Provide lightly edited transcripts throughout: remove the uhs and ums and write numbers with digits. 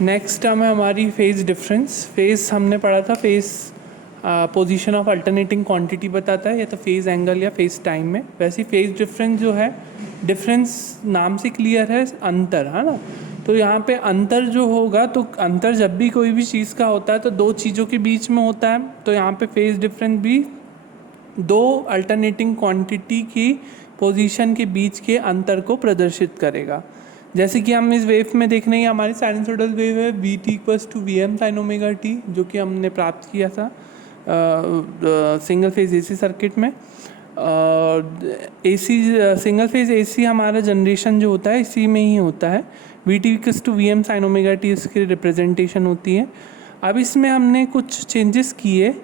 Next term है हमारी phase difference. Phase हमने पढ़ा था, phase position of alternating quantity बताता है, या तो फेज एंगल या फेज टाइम में। वैसे ही फेज डिफरेंस जो है, डिफरेंस नाम से क्लियर है, अंतर है ना। तो यहाँ पे अंतर जो होगा, तो अंतर जब भी कोई भी चीज़ का होता है तो दो चीज़ों के बीच में होता है। तो यहाँ पे फेज डिफरेंस भी दो अल्टरनेटिंग क्वांटिटी की पोजीशन के बीच के अंतर को प्रदर्शित करेगा। जैसे कि हम इस वेव में देख रहे हैं, हमारी साइनसोइडल वेव है V T equals to V M sine omega T, जो कि हमने प्राप्त किया था सिंगल फेज एसी सर्किट में। एसी सिंगल फेज एसी हमारा जनरेशन जो होता है इसी में ही होता है। V T equals to V M sine omega T इसकी रिप्रेजेंटेशन होती है। अब इसमें हमने कुछ चेंजेस किए,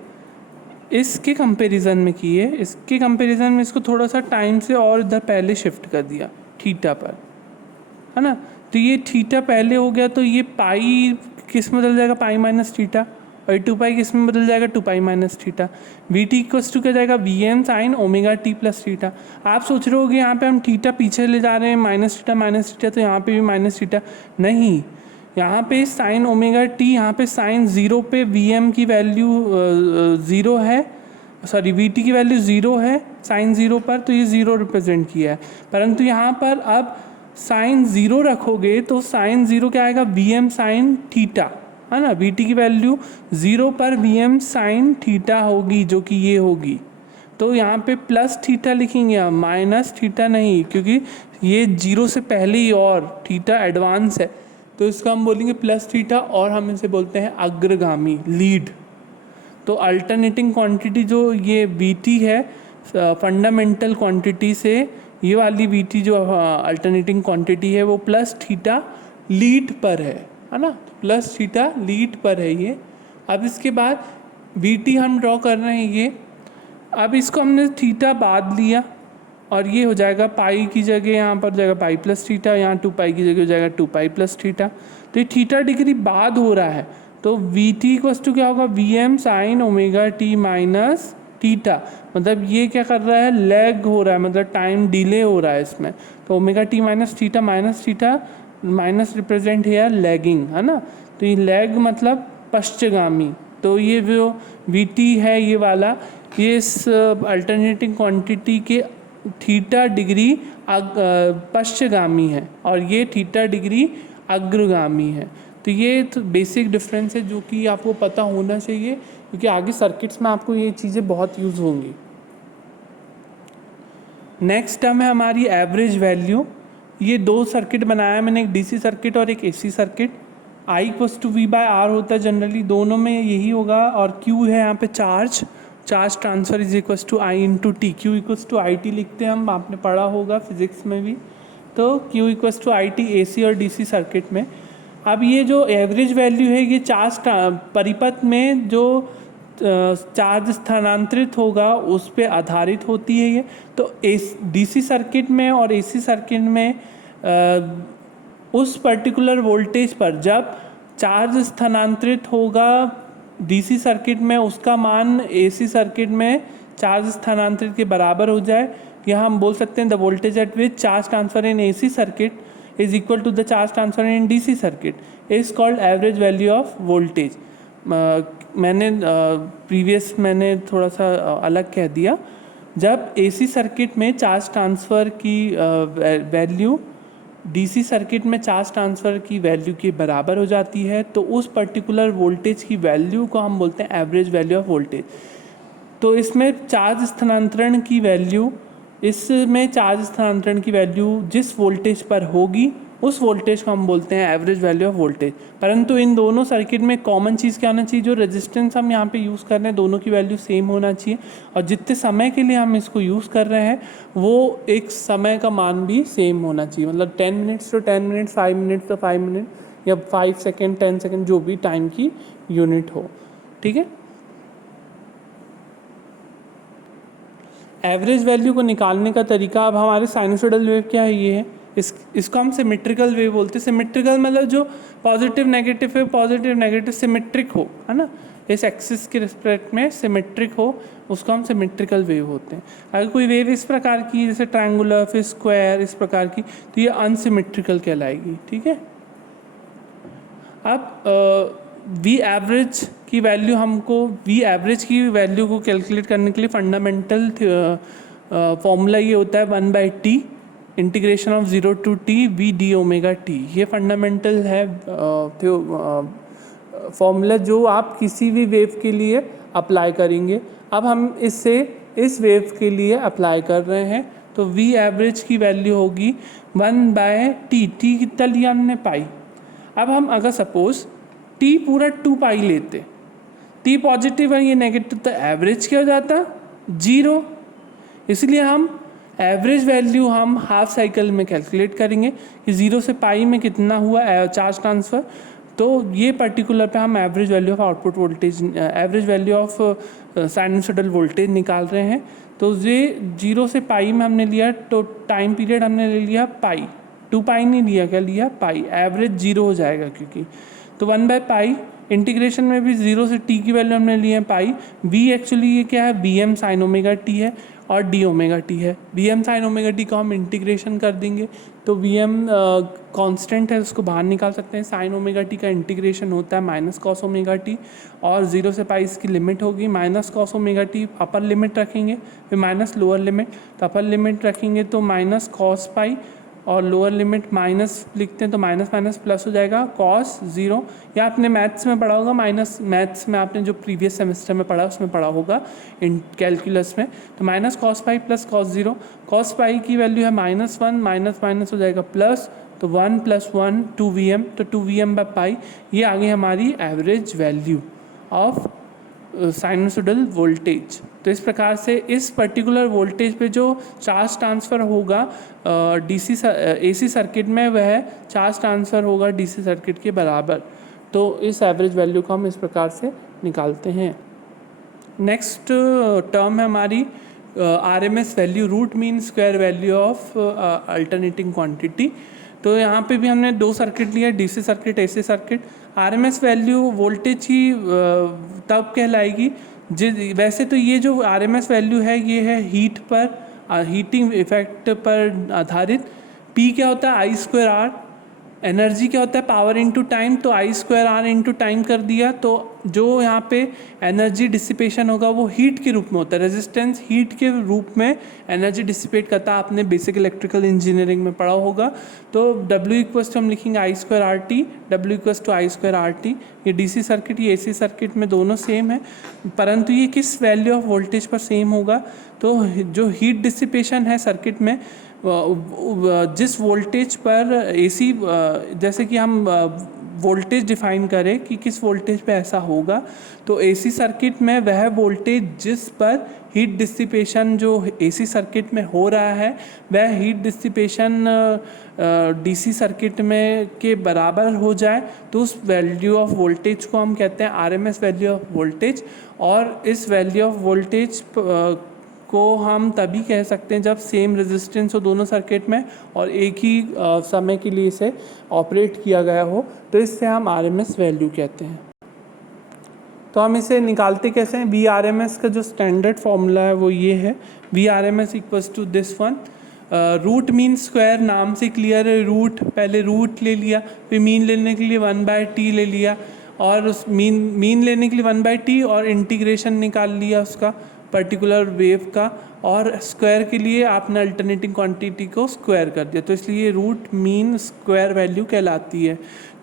इसके कंपैरिजन में किए। इसके कंपैरिजन में इसको थोड़ा सा टाइम से और इधर पहले शिफ्ट कर दिया थीटा पर, है ना। तो ये थीटा पहले हो गया, तो ये पाई किस में बदल जाएगा, पाई माइनस थीटा, और टू पाई किस में बदल जाएगा, two pi minus theta. V T equals to क्या जाएगा, V M sine omega T plus theta. आप सोच रहे होगे यहाँ पे हम थीटा पीछे ले जा रहे हैं, माइनस थीटा, तो यहाँ पे भी माइनस थीटा नहीं। यहाँ पे साइन ओमेगा टी, यहाँ पे साइन ज़ीरो पे वी एम की वैल्यू ज़ीरो है, सॉरी वी टी की वैल्यू ज़ीरो है साइन ज़ीरो पर, तो ये ज़ीरो रिप्रेजेंट किया है। परंतु यहाँ पर अब साइन ज़ीरो रखोगे तो साइन ज़ीरो क्या आएगा, वी एम साइन थीटा, है ना। वी टी की वैल्यू ज़ीरो पर वी एम साइन थीटा होगी, जो कि ये होगी। तो यहाँ पे प्लस थीटा लिखेंगे हम, माइनस थीटा नहीं, क्योंकि ये जीरो से पहले ही और थीटा एडवांस है, तो इसका हम बोलेंगे प्लस थीटा, और हम इसे बोलते हैं अग्रगामी, लीड। तो अल्टरनेटिंग क्वांटिटी जो ये वी टी है फंडामेंटल क्वांटिटी से, ये वाली वी टी जो अल्टरनेटिंग क्वांटिटी है वो प्लस थीटा लीड पर है ना। प्लस थीटा लीड पर है ये। अब इसके बाद वी टी हम ड्रॉ कर रहे हैं ये। अब इसको हमने थीटा बाद लिया, और ये हो जाएगा पाई की जगह यहाँ पर जाएगा पाई प्लस थीटा, यहाँ टू पाई की जगह हो जाएगा टू पाई प्लस थीटा। तो ये थीटा डिग्री बाद हो रहा है, तो वी टी इक्वल्स टू क्या होगा, V M sine omega T minus theta. मतलब ये क्या कर रहा है, लैग हो रहा है, मतलब टाइम डिले हो रहा है इसमें। तो omega T minus theta, minus represent here lagging, है ना। तो ये लैग मतलब पश्चगामी। तो ये जो वी टी है ये वाला, ये इस अल्टरनेटिंग क्वांटिटी के थीटा डिग्री पश्चगामी है, और ये थीटा डिग्री अग्रगामी है। तो ये तो बेसिक डिफरेंस है जो कि आपको पता होना चाहिए, क्योंकि आगे सर्किट्स में आपको ये चीज़ें बहुत यूज़ होंगी। नेक्स्ट टर्म है हमारी एवरेज वैल्यू। ये दो सर्किट बनाया मैंने, एक डीसी सर्किट और एक AC circuit. I equals to V by R होता है जनरली, दोनों में यही होगा। और क्यू है यहाँ पे charge transfer is equals to I into T. Q equals to I T लिखते हैं हम, आपने पढ़ा होगा फिजिक्स में भी। तो Q equals to I T AC और डीसी सर्किट में। अब ये जो एवरेज वैल्यू है, ये चार्ज परिपथ में जो चार्ज स्थानांतरित होगा उस पे आधारित होती है ये। तो डीसी सर्किट में और एसी सर्किट में उस पर्टिकुलर वोल्टेज पर जब चार्ज स्थानांतरित होगा डीसी सर्किट में, उसका मान एसी सर्किट में चार्ज स्थानांतरित के बराबर हो जाए, या हम बोल सकते हैं the voltage at which charge transfer in AC circuit is equal to the charge transfer in DC circuit is called average value of voltage. मैंने मैंने थोड़ा सा अलग कह दिया। जब एसी सर्किट में चार्ज ट्रांसफ़र की वैल्यू डीसी सर्किट में चार्ज ट्रांसफ़र की वैल्यू के बराबर हो जाती है, तो उस पर्टिकुलर वोल्टेज की वैल्यू को हम बोलते हैं एवरेज वैल्यू ऑफ वोल्टेज। तो इसमें चार्ज स्थानांतरण की वैल्यू, इसमें चार्ज स्थानांतरण की वैल्यू जिस वोल्टेज पर होगी उस वोल्टेज को हम बोलते हैं एवरेज वैल्यू ऑफ वोल्टेज। परंतु इन दोनों सर्किट में कॉमन चीज़ क्या होना चाहिए, जो रेजिस्टेंस हम यहाँ पे यूज़ कर रहे हैं दोनों की वैल्यू सेम होना चाहिए, और जितने समय के लिए हम इसको यूज़ कर रहे हैं वो एक समय का मान भी सेम होना चाहिए। मतलब 10 मिनट्स तो 10 मिनट्स, 5 मिनट्स तो 5 मिनट, या 5 सेकेंड 10 सेकेंड, जो भी टाइम की यूनिट हो। ठीक है। एवरेज वैल्यू को निकालने का तरीका, अब हमारे साइनसोइडल वेव क्या है, ये है, इसको हम सिमेट्रिकल वेव बोलते हैं। सिमेट्रिकल मतलब जो पॉजिटिव नेगेटिव सिमेट्रिक हो, है ना, इस एक्सिस के रिस्पेक्ट में सिमेट्रिक हो, उसको हम सिमेट्रिकल वेव होते हैं। अगर कोई वेव इस प्रकार की, जैसे ट्रायंगुलर फिर स्क्वायर इस प्रकार की, तो ये अनसिमेट्रिकल कहलाएगी। ठीक है। अब वी एवरेज की वैल्यू हमको वी एवरेज की वैल्यू को कैलकुलेट करने के लिए फंडामेंटल फॉर्मूला ये होता है 1/t integration of 0 to t v d omega t। ये फंडामेंटल है फॉर्मूला जो आप किसी भी वेव के लिए अप्लाई करेंगे। अब हम इससे इस वेव के लिए अप्लाई कर रहे हैं, तो वी एवरेज की वैल्यू होगी 1/t। टी कितना लिया हमने? पाई। अब हम अगर सपोज t पूरा 2 पाई लेते, t पॉजिटिव है ये नेगेटिव, तो एवरेज क्या हो जाता? 0। इसलिए हम एवरेज वैल्यू हम हाफ साइकिल में कैलकुलेट करेंगे कि 0 से पाई में कितना हुआ चार्ज ट्रांसफ़र। तो ये पर्टिकुलर पे हम average value of output voltage, average value of sinusoidal voltage निकाल रहे हैं। तो ये 0 से पाई में हमने लिया, तो टाइम पीरियड हमने ले लिया पाई, 2 पाई नहीं लिया, क्या लिया? पाई। एवरेज 0 हो जाएगा क्योंकि, तो 1/पाई। इंटीग्रेशन में भी 0 से t की वैल्यू हमने ली है पाई। v एक्चुअली ये क्या है? Vm साइन ओमेगा t है और d ओमेगा t है। Vm साइन ओमेगा t को हम इंटीग्रेशन कर देंगे, तो Vm कांस्टेंट है, उसको बाहर निकाल सकते हैं। साइन ओमेगा t का इंटीग्रेशन होता है माइनस कॉस ओमेगा t, और 0 से पाई इसकी लिमिट होगी minus cos omega t। Upper limit रखेंगे, फिर माइनस लोअर लिमिट, तो अपर लिमिट रखेंगे तो माइनस कॉस पाई, और लोअर लिमिट माइनस लिखते हैं तो माइनस माइनस प्लस हो जाएगा कॉस 0। या आपने मैथ्स में पढ़ा होगा, माइनस मैथ्स में आपने जो प्रीवियस सेमेस्टर में पढ़ा उसमें पढ़ा होगा इन कैलकुलस में, तो minus cos pi plus cos 0। Cos pi की वैल्यू है -1, माइनस माइनस हो जाएगा प्लस, तो 1 + 1 2Vm, तो 2Vm/पाई। ये आ गई हमारी average value of sinusoidal voltage. तो इस प्रकार से इस पर्टिकुलर वोल्टेज पे जो चार्ज ट्रांसफ़र होगा AC सर्किट में, वह चार्ज ट्रांसफ़र होगा DC सर्किट के बराबर। तो इस एवरेज वैल्यू को हम इस प्रकार से निकालते हैं। नेक्स्ट टर्म है हमारी RMS value, root mean square value of alternating quantity. तो यहाँ पे भी हमने 2 सर्किट लिया, DC circuit, AC circuit. RMS value voltage की तब कहलाएगी वैसे तो ये जो RMS वैल्यू है ये है हीट पर, हीटिंग इफेक्ट पर आधारित। P क्या होता है? I²R। एनर्जी क्या होता है? पावर इनटू टाइम, तो I²R इनटू टाइम कर दिया। तो जो यहाँ पे एनर्जी डिसिपेशन होगा वो हीट के रूप में होता है, रेजिस्टेंस हीट के रूप में एनर्जी डिसिपेट करता है। आपने बेसिक इलेक्ट्रिकल इंजीनियरिंग में पढ़ा होगा। तो W = हम लिखेंगे I²RT, W = I²RT। ये DC सर्किट, ये AC सर्किट में दोनों सेम है, परंतु ये किस वैल्यू ऑफ वोल्टेज पर सेम होगा? तो जो हीट डिसिपेशन है सर्किट में, जिस वोल्टेज पर AC, जैसे कि हम वोल्टेज डिफाइन करें कि किस वोल्टेज पे ऐसा होगा, तो AC सर्किट में वह वोल्टेज जिस पर हीट डिसिपेशन जो AC सर्किट में हो रहा है, वह हीट डिसिपेशन DC सर्किट में के बराबर हो जाए, तो उस वैल्यू ऑफ वोल्टेज को हम कहते हैं RMS वैल्यू ऑफ वोल्टेज। और इस वैल्यू ऑफ वोल्टेज को हम तभी कह सकते हैं जब सेम रेजिस्टेंस हो दोनों सर्किट में और एक ही समय के लिए इसे ऑपरेट किया गया हो, तो इससे हम RMS वैल्यू कहते हैं। तो हम इसे निकालते कैसे हैं? VRMS का जो स्टैंडर्ड फॉर्मूला है वो ये है, VRMS = this one. Root mean square नाम से क्लियर है, रूट पहले रूट ले लिया, फिर मीन लेने के लिए 1/t ले लिया, और उस मीन लेने के लिए 1/t और इंटीग्रेशन निकाल लिया उसका पर्टिकुलर वेव का, और स्क्वायर के लिए आपने अल्टरनेटिंग क्वांटिटी को स्क्वायर कर दिया, तो इसलिए रूट मीन स्क्वायर वैल्यू कहलाती है।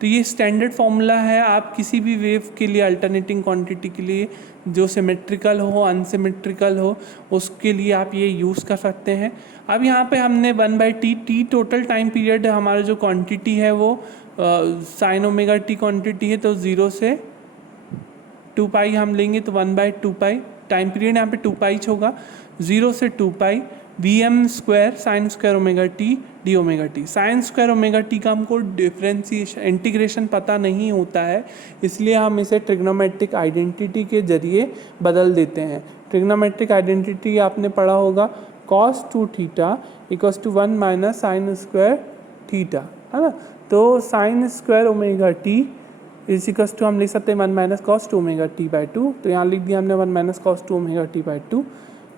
तो ये स्टैंडर्ड फॉर्मूला है, आप किसी भी वेव के लिए अल्टरनेटिंग क्वांटिटी के लिए जो सिमेट्रिकल हो अनसिमेट्रिकल हो उसके लिए आप ये यूज़ कर सकते हैं। अब यहाँ पे हमने 1/t टोटल टाइम पीरियड हमारा जो क्वांटिटी है वो साइन ओमेगा टी क्वांटिटी है, तो 0 से 2 पाई हम लेंगे, तो 1/2 टाइम पीरियड यहाँ पे 2 पाई होगा। 0 से 2 पाई Vm² sine square omega T D omega T. Sine square omega T का हमको डिफ्रेंसिएशन इंटीग्रेशन पता नहीं होता है, इसलिए हम इसे ट्रिग्नोमेट्रिक आइडेंटिटी के जरिए बदल देते हैं। ट्रिग्नोमेट्रिक आइडेंटिटी आपने पढ़ा होगा, cos 2θ = 1 - sin स्क्वायर थीटा, है ना। तो साइन स्क्वायर ओमेगा टी = हम लिख सकते हैं 1 - cos 2ωt/2, तो यहाँ लिख दिया हमने 1 - cos 2ωt/2।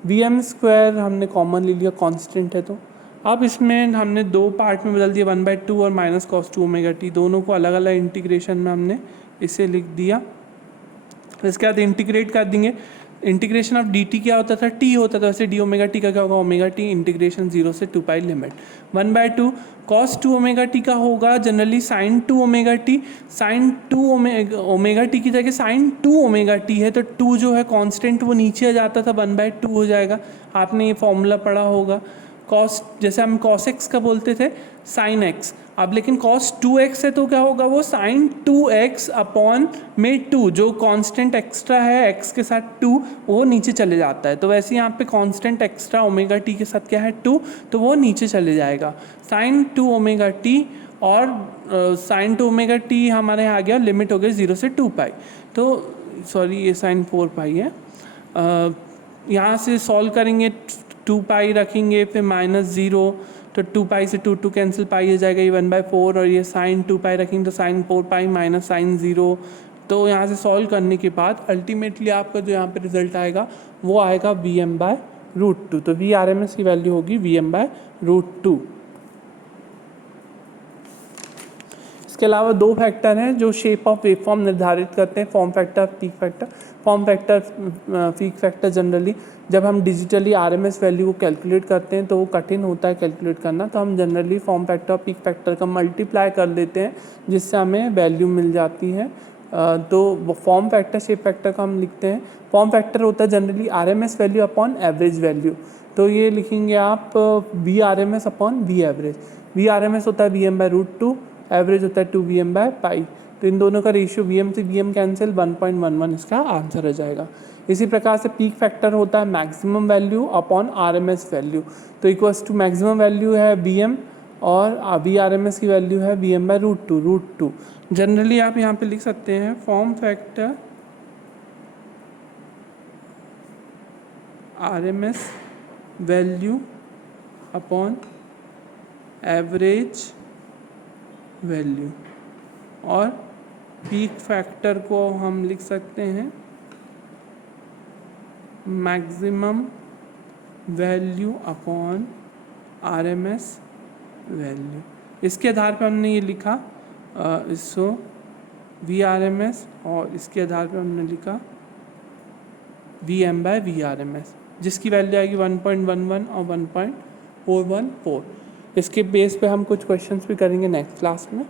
Vm² हमने कॉमन ले लिया, कांस्टेंट है तो अब इसमें हमने दो पार्ट में बदल दिया, 1/2 और माइनस कॉस 2 ओमेगा टी, दोनों को अलग अलग इंटीग्रेशन में हमने इसे लिख दिया। इसके बाद इंटीग्रेट कर देंगे। इंटीग्रेशन ऑफ डी टी क्या होता था, टी होता था, वैसे डी ओमेगा टी का क्या होगा, ओमेगा टी, इंटीग्रेशन 0 से 2 pi limit 1/2 cos 2 omega T का होगा generally sine 2 omega T, sine 2 omega T की जगह साइन 2 ओमेगा टी है तो 2 जो है कांस्टेंट वो नीचे आ जाता था, 1/2 हो जाएगा। आपने ये फॉर्मूला पढ़ा होगा। कॉस जैसे हम कॉस एक्स का बोलते थे साइन एक्स, अब लेकिन कॉस 2x है तो क्या होगा, वो साइन 2x अपॉन में 2, जो कांस्टेंट एक्स्ट्रा है x के साथ 2 वो नीचे चले जाता है। तो वैसे यहाँ पे कांस्टेंट एक्स्ट्रा ओमेगा टी के साथ क्या है 2, तो वो नीचे चले जाएगा। साइन 2 ओमेगा टी और साइन 2 ओमेगा टी हमारे यहाँ आ गया, लिमिट हो गई 0 से 2 पाई, तो सॉरी ये साइन 4 पाई है। यहाँ से सॉल्व करेंगे, 2 पाई रखेंगे फिर -0, तो 2 पाई से 2 कैंसिल, पाई हो जाएगा ये 1/4, और ये साइन 2 पाई रखेंगे तो साइन 4 पाई माइनस साइन 0। तो यहाँ से सॉल्व करने के बाद अल्टीमेटली आपका जो यहाँ पे रिजल्ट आएगा वो आएगा Vm/√2। तो Vrms की वैल्यू होगी Vm/√2। इसके अलावा दो फैक्टर हैं जो शेप ऑफ वेवफॉर्म निर्धारित करते हैं, form factor, peak factor. Form factor, peak factor generally जब हम डिजिटली आरएमएस वैल्यू को कैलकुलेट करते हैं तो वो कठिन होता है कैलकुलेट करना, तो हम जनरली फॉर्म फैक्टर और पीक फैक्टर का मल्टीप्लाई कर लेते हैं जिससे हमें वैल्यू मिल जाती है। तो फॉर्म फैक्टर, शेप फैक्टर का हम लिखते हैं। फॉर्म फैक्टर होता है generally RMS value upon average value, तो ये लिखेंगे आप V R M S upon V average. V R M S होता है Vm/√2, एवरेज होता है 2Vm/पाई, तो इन दोनों का रेशियो Vm से Vm कैंसिल 1.11 इसका आंसर हो जाएगा। इसी प्रकार से पीक फैक्टर होता है maximum value upon RMS value, तो इक्वल्स टू मैक्सिमम वैल्यू है Vm और Vrms की वैल्यू है Vm/√2। जनरली आप यहाँ पे लिख सकते हैं form factor RMS value upon average value, और पीक फैक्टर को हम लिख सकते हैं maximum value upon RMS value. इसके आधार पर हमने ये लिखा इसको Vrms, और इसके आधार पर हमने लिखा Vm/Vrms, जिसकी वैल्यू आएगी 1.11 और 1.414। इसके बेस पे हम कुछ क्वेश्चंस भी करेंगे नेक्स्ट क्लास में।